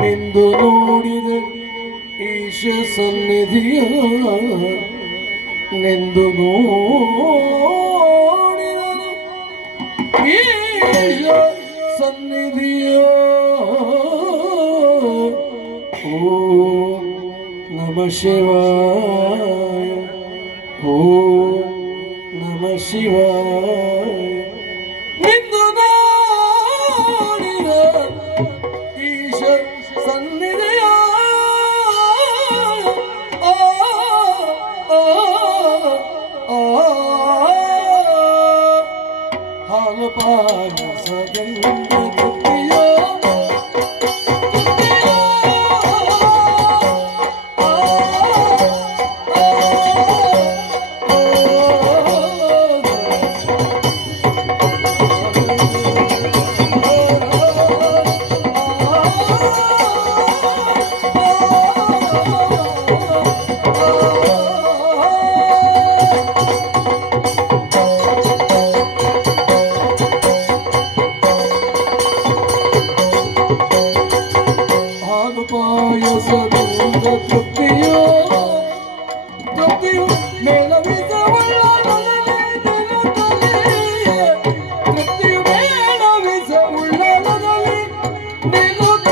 ನಿಂದು ನೋಡಿದ ಈಶ ಸನ್ನಿಧಿಯ ನಿಂದು ನೋಡಿದ ಈಶ ಸನ್ನಿಧಿಯ ಓಂ ನಮಃ ಶಿವಾಯ ಓಂ ನಮಃ ಶಿವಾಯ ನಿಂದು ನೋಡಿದ ಈಶ ಸನ್ನಿಧಿಯ ಹಾಲು ಪಾಯಸದಿಂದ ತೃಪ್ತಿಯೋ ತೃಪ್ತಿಯು ಮೇಳವಿಸ ಉಳ್ಳಾಲದಲ್ಲಿ ತೃಪ್ತಿಯು ಮೇಳವಿಸ ಉಳ್ಳಾಲದಲ್ಲಿ ನಿಲ್ಲುತ್ತ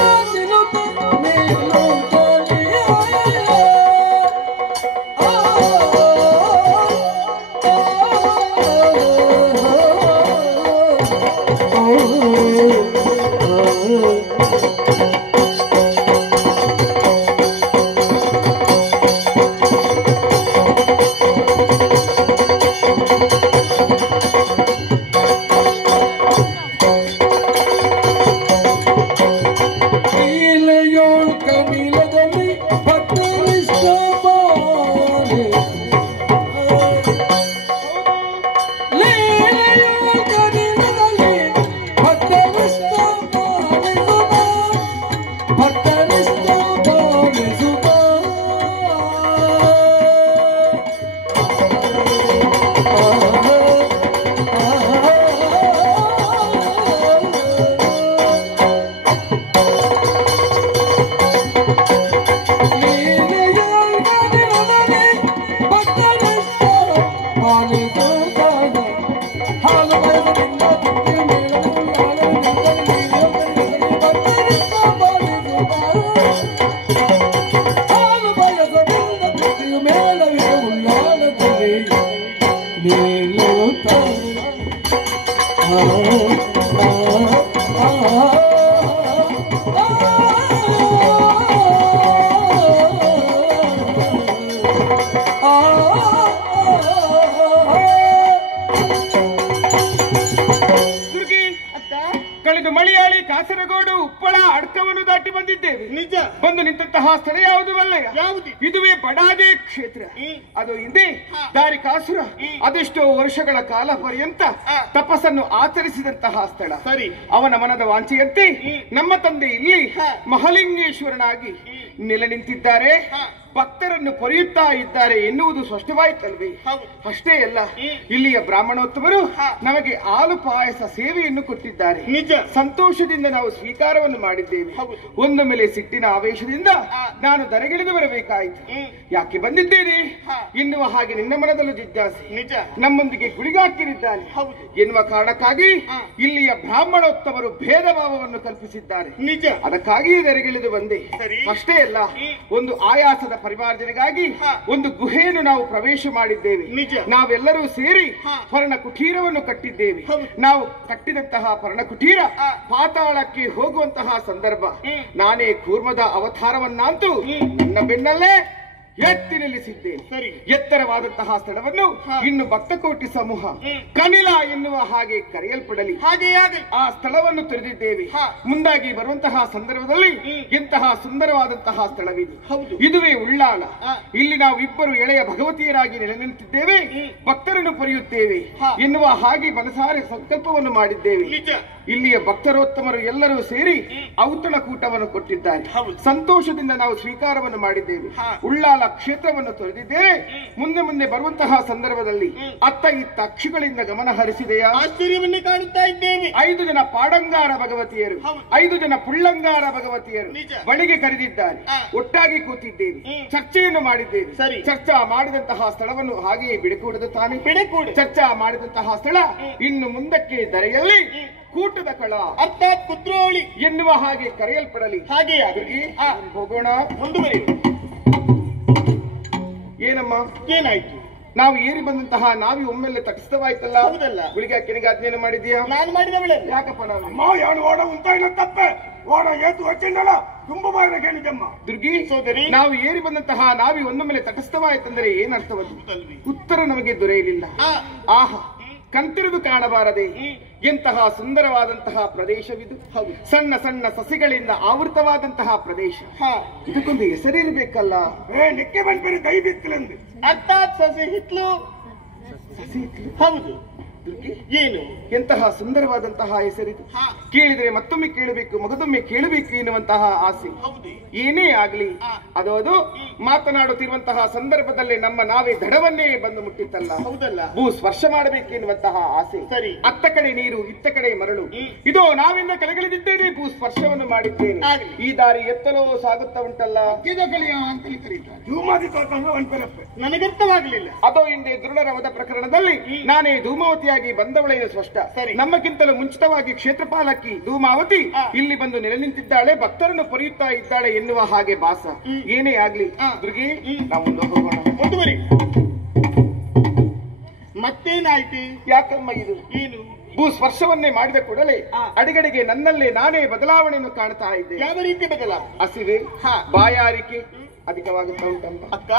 ಕಳೆದು ಮಲಯಾಳಿ ಕಾಸರಗೋಡು ಉಪ್ಪಳ ಅಡ್ಕವನ್ನು ದಾಟಿ ಬಂದಿದ್ದೇವೆ. ನಿಜ. ಬಂದು ನಿಂತಹ ಸ್ಥಳ ಯಾವುದು ವಲ್ಲಯ್ಯ? ಯಾವುದು? ಇದುವೇ ಬಡಾದೆ ಕ್ಷೇತ್ರ. ಅದು ಹಿಂದೆ ದಾರಿಕಾಸುರ ಅದೆಷ್ಟೋ ವರ್ಷಗಳ ಕಾಲ ಪರ್ಯಂತ ತಪಸ್ಸನ್ನು ಆಚರಿಸಿದಂತಹ ಸ್ಥಳ. ಸರಿ. ಅವನ ಮನದ ವಾಂಚೆಯಂತೆ ನಮ್ಮ ತಂದೆ ಇಲ್ಲಿ ಮಹಾಲಿಂಗೇಶ್ವರನಾಗಿ ನೆಲೆ ನಿಂತಿದ್ದಾರೆ, ಭಕ್ತರನ್ನು ಪೊರೆಯುತ್ತಾ ಇದ್ದಾರೆ ಎನ್ನುವುದು ಸ್ಪಷ್ಟವಾಯಿತಲ್ವೇ? ಅಷ್ಟೇ ಅಲ್ಲ, ಇಲ್ಲಿಯ ಬ್ರಾಹ್ಮಣೋತ್ತಮರು ನಮಗೆ ಹಾಲು ಪಾಯಸ ಸೇವೆಯನ್ನು ಕೊಟ್ಟಿದ್ದಾರೆ. ನಿಜ. ಸಂತೋಷದಿಂದ ನಾವು ಸ್ವೀಕಾರವನ್ನು ಮಾಡಿದ್ದೇವೆ. ಒಂದು ಮೇಲೆ ಸಿಟ್ಟಿನ ಆವೇಶದಿಂದ ನಾನು ದರಗಿಳಿದು ಬರಬೇಕಾಯಿತು. ಯಾಕೆ ಬಂದಿದ್ದೇನೆ ಎನ್ನುವ ಹಾಗೆ ನಿನ್ನ ಮನದಲ್ಲೂ ಜಿಜ್ಞಾಸೆ. ನಿಜ. ನಮ್ಮೊಂದಿಗೆ ಗುಳಿಗಾಕಿರಿದ್ದಾನೆ ಎನ್ನುವ ಕಾರಣಕ್ಕಾಗಿ ಇಲ್ಲಿಯ ಬ್ರಾಹ್ಮಣೋತ್ತಮರು ಭೇದ ಭಾವವನ್ನು ಕಲ್ಪಿಸಿದ್ದಾರೆ. ನಿಜ. ಅದಕ್ಕಾಗಿ ದರಗಿಳಿದು ಬಂದೆ. ಅಷ್ಟೇ ಅಲ್ಲ, ಒಂದು ಆಯಾಸದ ಪರಿಮಾರ್ಜನೆಗಾಗಿ ಒಂದು ಗುಹೆಯನ್ನು ನಾವು ಪ್ರವೇಶ ಮಾಡಿದ್ದೇವೆ. ನಿಜ. ನಾವೆಲ್ಲರೂ ಸೇರಿ ಪರ್ಣ ಕುಟೀರವನ್ನು ಕಟ್ಟಿದ್ದೇವೆ. ನಾವು ಕಟ್ಟಿದಂತಹ ಪರ್ಣ ಕುಟೀರ ಪಾತಾಳಕ್ಕೆ ಹೋಗುವಂತಹ ಸಂದರ್ಭ ನಾನೇ ಕೂರ್ಮದ ಅವತಾರವನ್ನಂತೂ ನನ್ನ ಬೆನ್ನಲ್ಲೇ ಎತ್ತಿ ನಿಲ್ಲಿಸಿದ್ದೇನೆ. ಸರಿ. ಎತ್ತರವಾದಂತಹ ಸ್ಥಳವನ್ನು ಇನ್ನು ಭಕ್ತಕೋಟಿ ಸಮೂಹ ಕನಿಲ ಎನ್ನುವ ಹಾಗೆ ಕರೆಯಲ್ಪಡಲಿ ಹಾಗೆಯಾಗಿ ಆ ಸ್ಥಳವನ್ನು ತೆರೆದಿದ್ದೇವೆ. ಮುಂದಾಗಿ ಬರುವಂತಹ ಸಂದರ್ಭದಲ್ಲಿ ಇಂತಹ ಸುಂದರವಾದಂತಹ ಸ್ಥಳವಿದೆ. ಇದುವೇ ಉಳ್ಳಾಲ. ಇಲ್ಲಿ ನಾವು ಇಬ್ಬರು ಎಳೆಯ ಭಗವತಿಯರಾಗಿ ನೆಲೆ ನಿಂತಿದ್ದೇವೆ, ಭಕ್ತರನ್ನು ಪೊರೆಯುತ್ತೇವೆ ಎನ್ನುವ ಹಾಗೆ ಮನಸಾರೆ ಸಂಕಲ್ಪವನ್ನು ಮಾಡಿದ್ದೇವೆ. ಇಲ್ಲಿಯ ಭಕ್ತರೋತ್ತಮರು ಎಲ್ಲರೂ ಸೇರಿ ಔತಣ ಕೂಟವನ್ನು ಕೊಟ್ಟಿದ್ದಾರೆ. ಸಂತೋಷದಿಂದ ನಾವು ಸ್ವೀಕಾರವನ್ನು ಮಾಡಿದ್ದೇವೆ. ಉಳ್ಳಾಲ ಕ್ಷೇತ್ರವನ್ನು ತೊರೆದಿದ್ದೇವೆ. ಮುಂದೆ ಮುಂದೆ ಬರುವಂತಹ ಸಂದರ್ಭದಲ್ಲಿ ಅತ್ತ ಇತ್ತ ಅಕ್ಷಿಗಳಿಂದ ಗಮನ ಹರಿಸಿದೆಯಾ? ಆಶ್ಚರ್ಯವನ್ನೇ ಕಾಣುತ್ತಾ ಇದ್ದೇವೆ. 5 ಜನ ಪಾಡಂಗಾರ ಭಗವತಿಯರು, 5 ಜನ ಪುಳ್ಳಂಗಾರ ಭಗವತಿಯರು ಬಳಿಗೆ ಕರೆದಿದ್ದಾರೆ. ಒಟ್ಟಾಗಿ ಕೂತಿದ್ದೇವೆ, ಚರ್ಚೆಯನ್ನು ಮಾಡಿದ್ದೇವೆ. ಚರ್ಚಾ ಮಾಡಿದಂತಹ ಸ್ಥಳವನ್ನು ಹಾಗೆಯೇ ಬಿಡಕೂಡದು ತಾನೇ. ಚರ್ಚಾ ಮಾಡಿದಂತಹ ಸ್ಥಳ ಇನ್ನು ಮುಂದಕ್ಕೆ ದರೆಯಲ್ಲಿ ಕೂಟದ ಕಳ ಅರ್ಥಾತ್ ಕುದ್ರೋಳಿ ಎನ್ನುವ ಹಾಗೆ ಕರೆಯಲ್ಪಡಲಿ. ಹಾಗೆಯಾಗಿ ಹೋಗೋಣ, ಮುಂದುವರಿಯುವ. ಏನಮ್ಮ, ಏನಾಯ್ತು? ನಾವು ಏರಿ ಬಂದಂತಹ ನಾವಿ ಒಮ್ಮೆಲೆ ತಟಸ್ಥವಾಯ್ತಲ್ಲ. ಹೌದಲ್ಲ. ಗುಳಿಗೆ ಅಕ್ಕನಿಗೆ ಅಜ್ಞಾನ ಮಾಡಿದ್ಯಾ? ನಾನು ಮಾಡಿದವಳೆ. ಯಾಕಪ್ಪ ನಾವು ಓಡ ಉಂಟಾಯಿನ ತಪ್ಪೆ ಓಡ ಏತು వచ్చింದಲ್ಲ ತುಂಬ ಬಾಯಿನ ಕೇಳಿದಮ್ಮ. ದುರ್ಗಿ ಸೋದರಿ, ನಾವು ಏರಿ ಬಂದಂತಹ ನಾವಿ ಒಂದು ಮೇಲೆ ತಟಸ್ಥವಾಯ್ತಂದ್ರೆ ಏನರ್ಥವದು? ಉತ್ತರ ನಮಗೆ ದೊರೆಯಲಿಲ್ಲ. ಆಹಾ, ಕಂತಿರಿದು ಕಾಣಬಾರದೆ ಎಂತಹ ಸುಂದರವಾದಂತಹ ಪ್ರದೇಶವಿದು. ಸಣ್ಣ ಸಣ್ಣ ಸಸಿಗಳಿಂದ ಆವೃತವಾದಂತಹ ಪ್ರದೇಶ. ಇದಕ್ಕೊಂದು ಹೆಸರಿರಬೇಕಲ್ಲ. ನಿಕ್ಕೆ ಬಂದ್ಬೇರೆ ದೈ ಬಿತ್ತಲೆಂದು. ಅರ್ಥಾತ್ ಸಸಿ ಹಿತ್ಲು. ಹೌದು. ಏನು ಎಂತಹ ಸುಂದರವಾದಂತಹ ಹೆಸರಿದು. ಕೇಳಿದರೆ ಮತ್ತೊಮ್ಮೆ ಕೇಳಬೇಕು, ಮಗದೊಮ್ಮೆ ಕೇಳಬೇಕು ಎನ್ನುವಂತಹ ಆಸೆ. ಏನೇ ಆಗ್ಲಿ ಅದು ಮಾತನಾಡುತ್ತಿರುವಂತಹ ಸಂದರ್ಭದಲ್ಲಿ ನಮ್ಮ ನಾವೇ ದಡವನ್ನೇ ಬಂದು ಮುಟ್ಟಿತ್ತಲ್ಲ. ಹೌದಲ್ಲ. ಭೂ ಸ್ಪರ್ಶ ಮಾಡಬೇಕೆನ್ನುವಂತಹ ಆಸೆ. ಸರಿ. ಅತ್ತ ಕಡೆ ನೀರು, ಇತ್ತ ಕಡೆ ಮರಳು. ಇದು ನಾವಿಂದ ಕೆಳಗಿಳಿದಿದ್ದೇನೆ, ಭೂ ಸ್ಪರ್ಶವನ್ನು ಮಾಡಿದ್ದೇನೆ. ಈ ದಾರಿ ಎತ್ತಲೋ ಸಾಗುತ್ತಾ ಉಂಟಲ್ಲ. ಅಂತಲೇ ಕರೀತಾರೆ. ಧೂಮಾದಿ ತೋಟಂಗ ಒಂದ್ಪೆರಪ್ಪೆ ನನಗರ್ಥವಾಗಲಿಲ್ಲ. ಅದೋ ಹಿಂದೆ ದುರುಳರವದ ಪ್ರಕರಣದಲ್ಲಿ ನಾನೇ ಧೂಮಾವತಿಯಾಗಿ ಬಂದವಳೆ ಸ್ಪಷ್ಟ. ನಮ್ಮಕ್ಕಿಂತಲೂ ಮುಂಚಿತವಾಗಿ ಕ್ಷೇತ್ರಪಾಲಕಿ ಧೂಮಾವತಿ ಇಲ್ಲಿ ಬಂದು ನೆಲೆ ನಿಂತಿದ್ದಾಳೆ, ಭಕ್ತರನ್ನು ಪೊರೆಯುತ್ತಾ ಇದ್ದಾಳೆ ಎನ್ನುವ ಹಾಗೆ ಭಾಸ. ಏನೇ ಆಗ್ಲಿ ದುರ್ಗಿ, ನಾವು ಮುಂದೆ ಹೋಗೋಣ. ಮುಂದುವರಿ. ಮತ್ತೇನಾಯ್ತು? ಯಾಕಮ್ಮ ಇದು? ಏನು? ಭೂ ಸ್ಪರ್ಶವನ್ನೇ ಮಾಡಿದ ಕೂಡಲೇ ಅಡಿಗಡಿಗೆ ನನ್ನಲ್ಲೇ ನಾನೇ ಬದಲಾವಣೆಯನ್ನು ಕಾಣ್ತಾ ಇದ್ದೆ. ಯಾವ ರೀತಿ ಬದಲಾವಣೆ? ಹಸಿವೆ, ಬಾಯಾರಿಕೆ ಅಧಿಕವಾಗುತ್ತಾ ಉಂಟಮ್ಮ. ಅಕ್ಕ,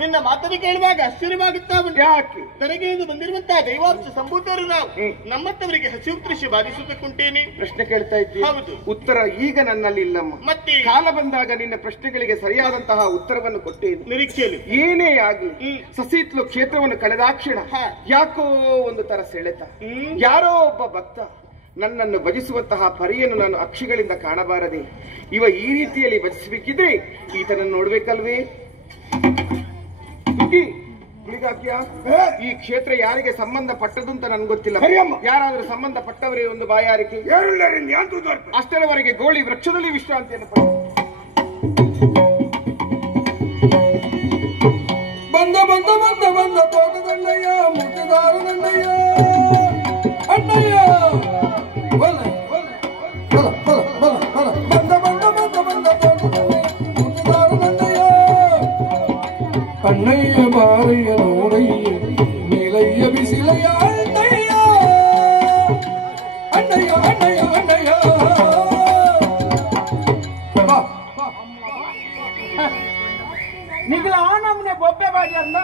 ನಿನ್ನ ಮಾತನ್ನು ಕೇಳುವಾಗ ಆಶ್ಚರ್ಯವಾಗುತ್ತಾ ಉಂಟು. ಯಾಕೆ? ತನಗೆಂದು ಬಂದಿರುವಂತಹ ದೈವಾಂಶ ಸಂಭೂತರು ನಾವು ನಮ್ಮತ್ತವರಿಗೆ ಹಸಿವು ಕೃಷಿ ಬಾಧಿಸುತ್ತಕ್ಕುಂಟೇನೆ ಪ್ರಶ್ನೆ ಕೇಳ್ತಾ ಇದ್ದೀವಿ. ಹೌದು. ಉತ್ತರ ಈಗ ನನ್ನಲ್ಲಿ ಇಲ್ಲಮ್ಮ. ಮತ್ತೆ ಕಾಲ ಬಂದಾಗ ನಿನ್ನ ಪ್ರಶ್ನೆಗಳಿಗೆ ಸರಿಯಾದಂತಹ ಉತ್ತರವನ್ನು ಕೊಟ್ಟೇನು. ನಿರೀಕ್ಷೆಯಲ್ಲಿ ಏನೇ ಆಗ್ಲಿ ಸಸೀತ್ಲು ಕ್ಷೇತ್ರವನ್ನು ಕಳೆದಾಕ್ಷಣ ಯಾಕೋ ಒಂದು ತರ ಸೆಳೆತ. ಯಾರೋ ಒಬ್ಬ ಭಕ್ತ ನನ್ನನ್ನು ಭಜಿಸುವಂತಹ ಪರಿಯನ್ನು ನಾನು ಅಕ್ಷಿಗಳಿಂದ ಕಾಣಬಾರದೆ. ಇವ ಈ ರೀತಿಯಲ್ಲಿ ಭಜಿಸಬೇಕಿದ್ರೆ ಈತನನ್ನು ನೋಡ್ಬೇಕಲ್ವೇ? ಈ ಕ್ಷೇತ್ರ ಯಾರಿಗೆ ಸಂಬಂಧ ಪಟ್ಟದು ಅಂತ ನನ್ಗೆ ಗೊತ್ತಿಲ್ಲ. ಯಾರಾದ್ರೂ ಸಂಬಂಧ ಪಟ್ಟವರೇ ಒಂದು ಬಾಯಾರಿಕೆ. ಅಷ್ಟರವರೆಗೆ ಗೋಳಿ ವೃಕ್ಷದಲ್ಲಿ ವಿಶ್ರಾಂತಿಯನ್ನು ಪಡೆದ ಬಂದ ಬಂದ ಬಂದ ಬಂದ ತೋಟದಂಡಯ್ಯ, ಮುಟ್ಟದಾರ ದಂಡಯ್ಯ, ಅಣ್ಣಯ್ಯ ಬಲ ಬಲ ಬಲ ಬಲ ಬಲ ಬಂದ ಬಂದ ಬಂದ ಬಂದ ತೋಟದಂಡಯ್ಯ, ಮುಟ್ಟದಾರ ದಂಡಯ್ಯ, ಅಣ್ಣಯ್ಯ ಬಾರಯ್ಯ ನೋಡಯ್ಯ, ಮೇಲಯ್ಯ ಬಿಸಿಲಯ್ಯ ಅಣ್ಣಯ್ಯ, ಅಣ್ಣಯ್ಯ ಅಣ್ಣಯ್ಯ ಅಣ್ಣಯ್ಯ ನಿಗ್ಲ ನಮ್ಮನೆ ಬೊಬ್ಬೆ ಬಾಜಿ ಅಂದ